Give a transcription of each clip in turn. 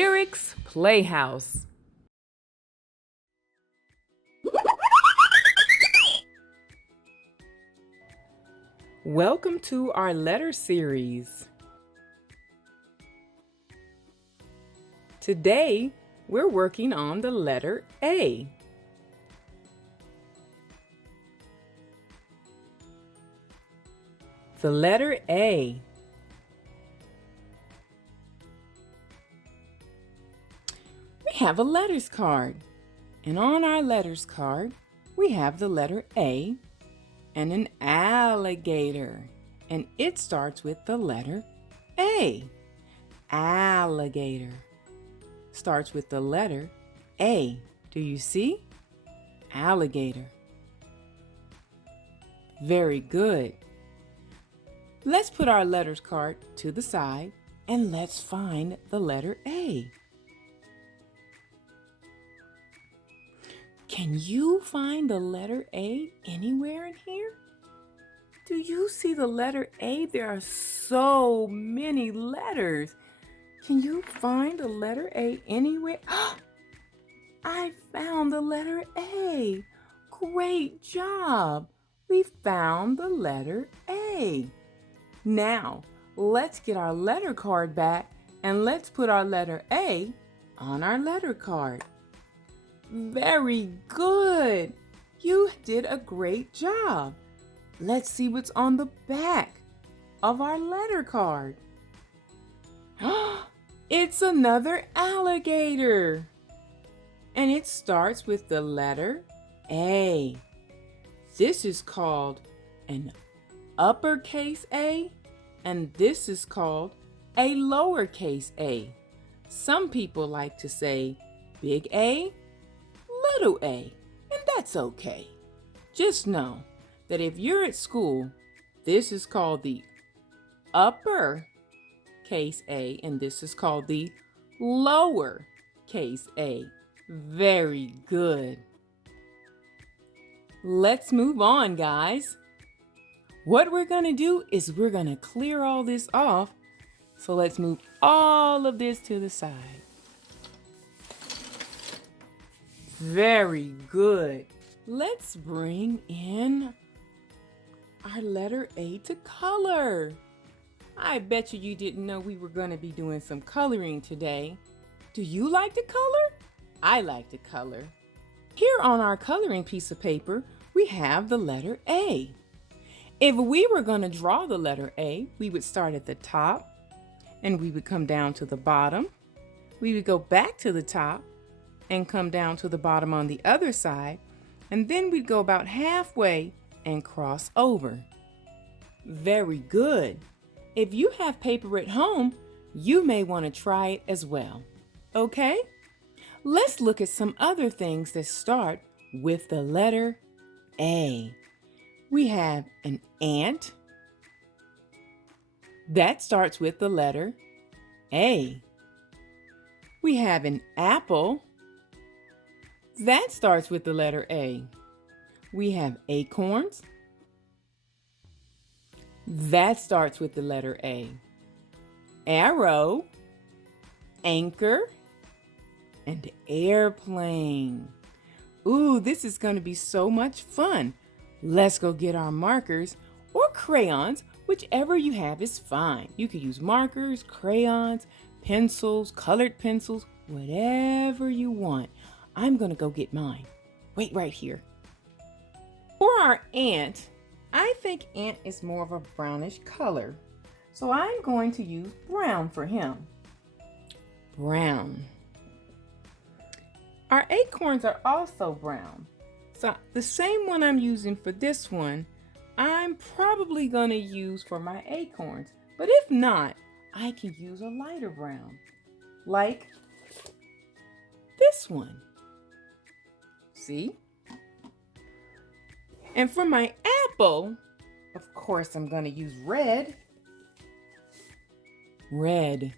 Lyrics Playhouse. Welcome to our letter series. Today, we're working on the letter A. The letter A. We have a letters card, and on our letters card, we have the letter A and an alligator, and it starts with the letter A. Alligator starts with the letter A. Do you see? Alligator. Very good. Let's put our letters card to the side and let's find the letter A. Can you find the letter A anywhere in here? Do you see the letter A? There are so many letters. Can you find the letter A anywhere? I found the letter A. Great job. We found the letter A. Now, let's get our letter card back and let's put our letter A on our letter card. Very good. You did a great job. Let's see what's on the back of our letter card. It's another alligator. And it starts with the letter A. This is called an uppercase A, and this is called a lowercase a. Some people like to say big A, little a, and that's okay. Just know that if you're at school, this is called the upper case A, and this is called the lower case A. Very good. Let's move on, guys. What we're going to do is we're going to clear all this off. So let's move all of this to the side. Very good. Let's bring in our letter A to color. I bet you didn't know we were going to be doing some coloring today. Do you like to color? I like to color. Here on our coloring piece of paper, we have the letter A. If we were going to draw the letter A, we would start at the top and we would come down to the bottom. We would go back to the top and come down to the bottom on the other side, and then we'd go about halfway and cross over. Very good. If you have paper at home, you may want to try it as well. Okay? Let's look at some other things that start with the letter A. We have an ant. That starts with the letter A. We have an apple. That starts with the letter A. We have acorns. That starts with the letter A. Arrow, anchor, and airplane. Ooh, this is going to be so much fun. Let's go get our markers or crayons, whichever you have is fine. You could use markers, crayons, pencils, colored pencils, whatever you want. I'm going to go get mine. Wait right here. For our ant, I think ant is more of a brownish color. So I'm going to use brown for him. Brown. Our acorns are also brown. So the same one I'm using for this one, I'm probably going to use for my acorns. But if not, I can use a lighter brown, like this one. See? And for my apple, of course, I'm going to use red. Red.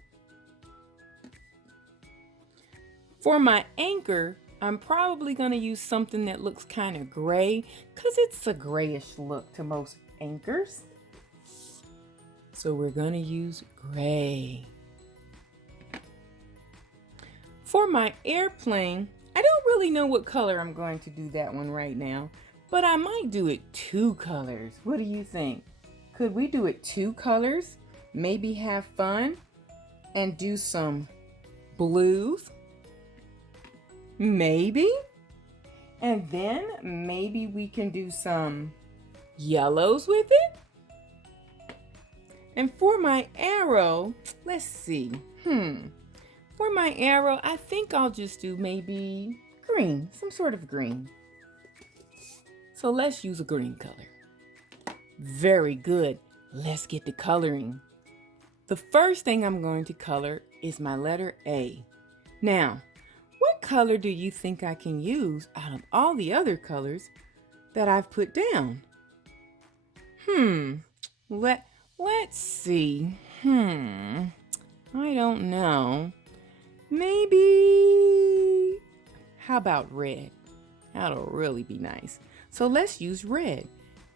For my anchor, I'm probably going to use something that looks kind of gray because it's a grayish look to most anchors. So we're going to use gray. For my airplane, I don't really know what color I'm going to do that one right now, but I might do it 2 colors. What do you think? Could we do it 2 colors? Maybe have fun and do some blues? Maybe? And then maybe we can do some yellows with it? And for my arrow, let's see. For my arrow, I think I'll just do maybe green, some sort of green. So let's use a green color. Very good. Let's get to coloring. The first thing I'm going to color is my letter A. Now, what color do you think I can use out of all the other colors that I've put down? Let's see. I don't know. Maybe, how about red? That'll really be nice. So let's use red.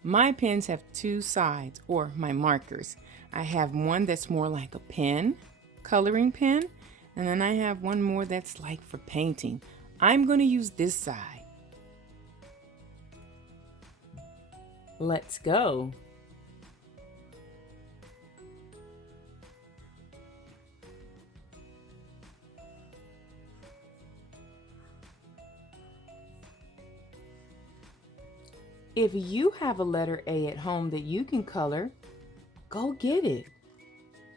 My pens have 2 sides, or my markers. I have one that's more like a pen, coloring pen, and then I have one more that's like for painting. I'm going to use this side. Let's go. If you have a letter A at home that you can color, go get it.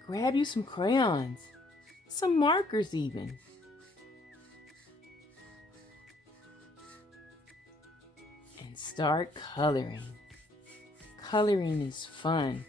Grab you some crayons, some markers even. And start coloring. Coloring is fun.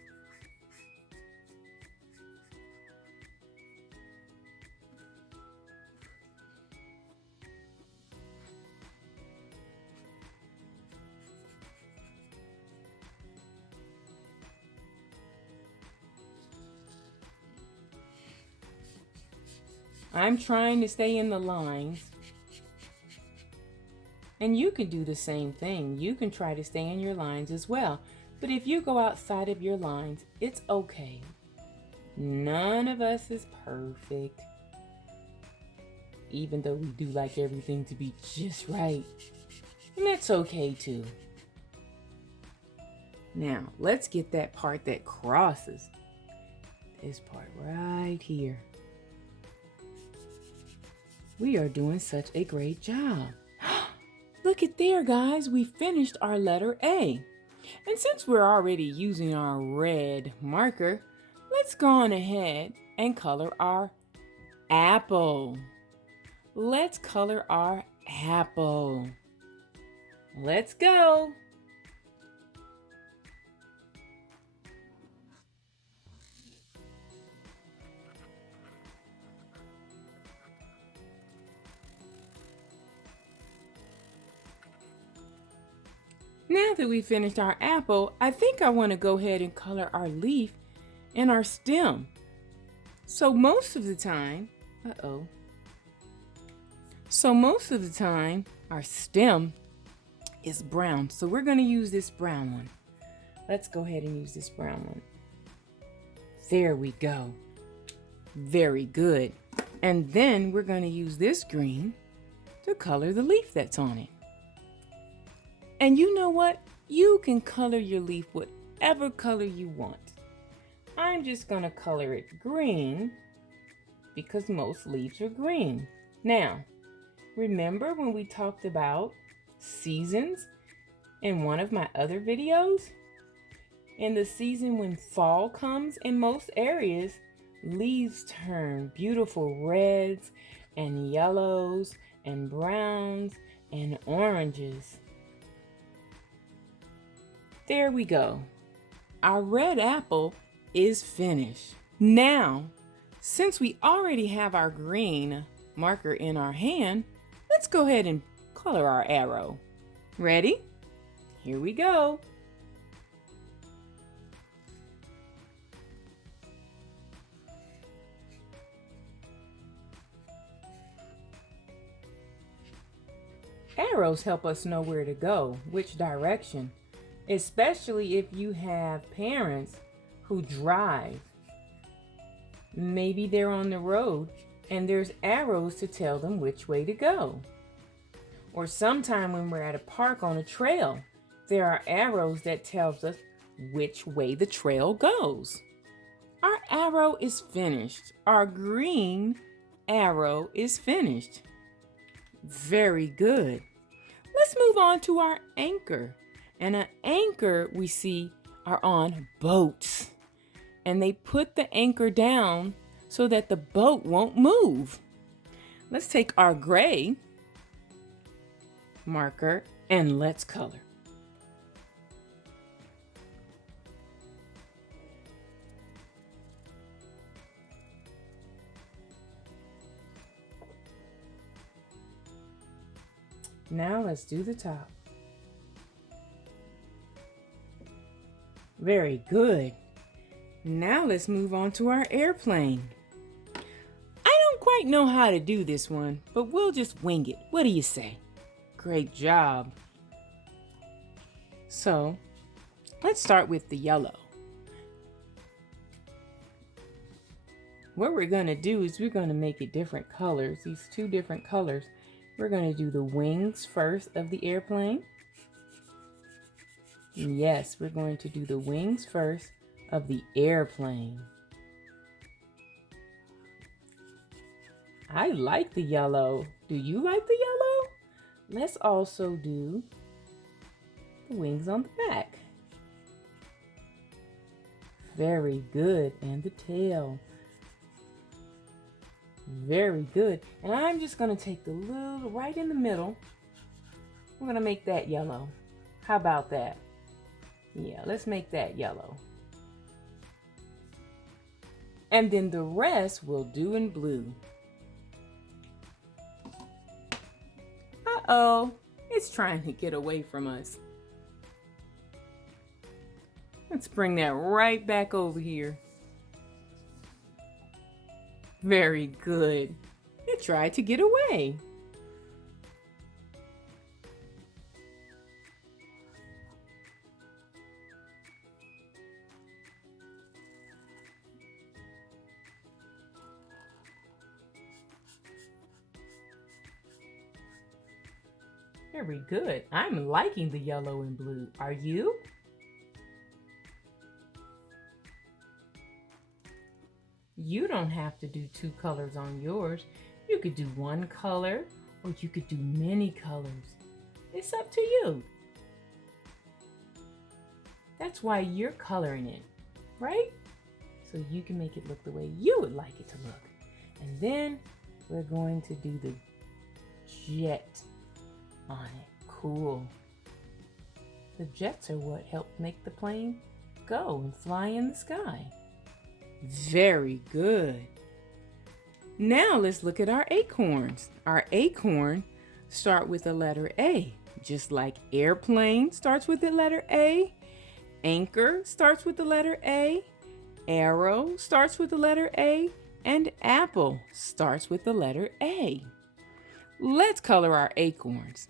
I'm trying to stay in the lines. And you can do the same thing. You can try to stay in your lines as well. But if you go outside of your lines, it's okay. None of us is perfect. Even though we do like everything to be just right. And that's okay too. Now, let's get that part that crosses. This part right here. We are doing such a great job. Look at there, guys. We finished our letter A. And since we're already using our red marker, let's go on ahead and color our apple. Let's color our apple. Let's go. Now that we finished our apple, I think I want to go ahead and color our leaf and our stem. So most of the time, our stem is brown. So we're going to use this brown one. Let's go ahead and use this brown one. There we go. Very good. And then we're going to use this green to color the leaf that's on it. And you know what? You can color your leaf whatever color you want. I'm just going to color it green because most leaves are green. Now, remember when we talked about seasons in one of my other videos? In the season when fall comes in most areas, leaves turn beautiful reds and yellows and browns and oranges. There we go. Our red apple is finished. Now, since we already have our green marker in our hand, let's go ahead and color our arrow. Ready? Here we go. Arrows help us know where to go, which direction. Especially if you have parents who drive. Maybe they're on the road and there's arrows to tell them which way to go. Or sometime when we're at a park on a trail, there are arrows that tells us which way the trail goes. Our arrow is finished. Our green arrow is finished. Very good. Let's move on to our anchor. And an anchor we see are on boats. And they put the anchor down so that the boat won't move. Let's take our gray marker and let's color. Now let's do the top. Very good. Now let's move on to our airplane. I don't quite know how to do this one, but we'll just wing it. What do you say? Great job. So, let's start with the yellow. What we're going to do is we're going to make it different colors, these two different colors. We're going to do the wings first of the airplane. Yes, we're going to do the wings first of the airplane. I like the yellow. Do you like the yellow? Let's also do the wings on the back. Very good. And the tail. Very good. And I'm just going to take the little right in the middle. We're going to make that yellow. How about that? Yeah, let's make that yellow. And then the rest we'll do in blue. Uh-oh, it's trying to get away from us. Let's bring that right back over here. Very good. It tried to get away. Very good. I'm liking the yellow and blue. Are you? You don't have to do two colors on yours. You could do one color or you could do many colors. It's up to you. That's why you're coloring it, right? So you can make it look the way you would like it to look. And then we're going to do the jet on it. Cool. The jets are what help make the plane go and fly in the sky. Very good. Now let's look at our acorns. Our acorn start with the letter A. Just like airplane starts with the letter A, anchor starts with the letter A, arrow starts with the letter A, and apple starts with the letter A. Let's color our acorns.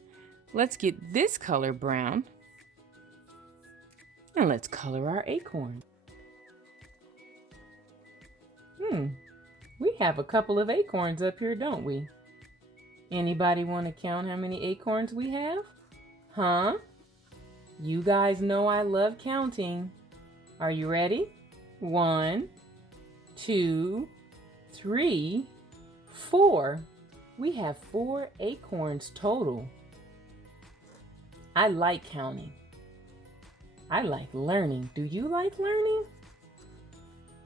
Let's get this color brown. And let's color our acorn. We have a couple of acorns up here, don't we? Anybody want to count how many acorns we have? Huh? You guys know I love counting. Are you ready? 1, 2, 3, 4. We have 4 acorns total. I like counting. I like learning. Do you like learning?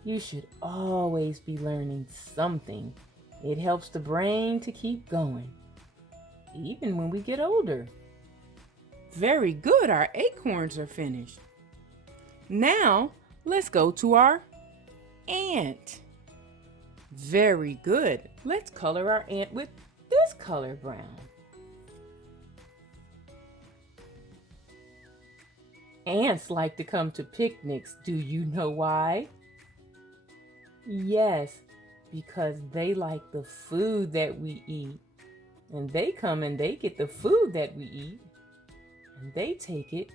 You should always be learning something. It helps the brain to keep going, even when we get older. Very good, our acorns are finished. Now, let's go to our ant. Very good. Let's color our ant with this color brown. Ants like to come to picnics. Do you know why? Yes, because they like the food that we eat. And they come and they get the food that we eat. And they take it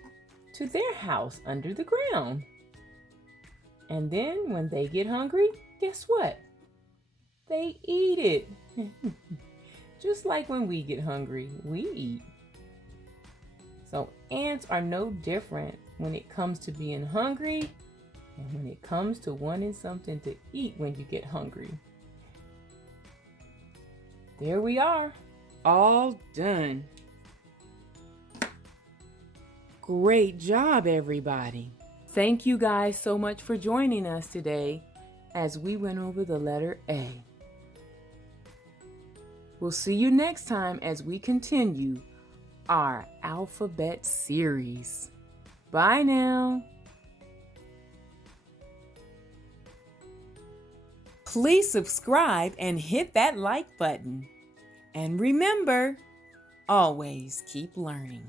to their house under the ground. And then when they get hungry, guess what? They eat it. Just like when we get hungry, we eat. So ants are no different when it comes to being hungry and when it comes to wanting something to eat when you get hungry. There we are, all done. Great job, everybody. Thank you guys so much for joining us today as we went over the letter A. We'll see you next time as we continue our alphabet series. Bye now. Please subscribe and hit that like button. And remember, always keep learning.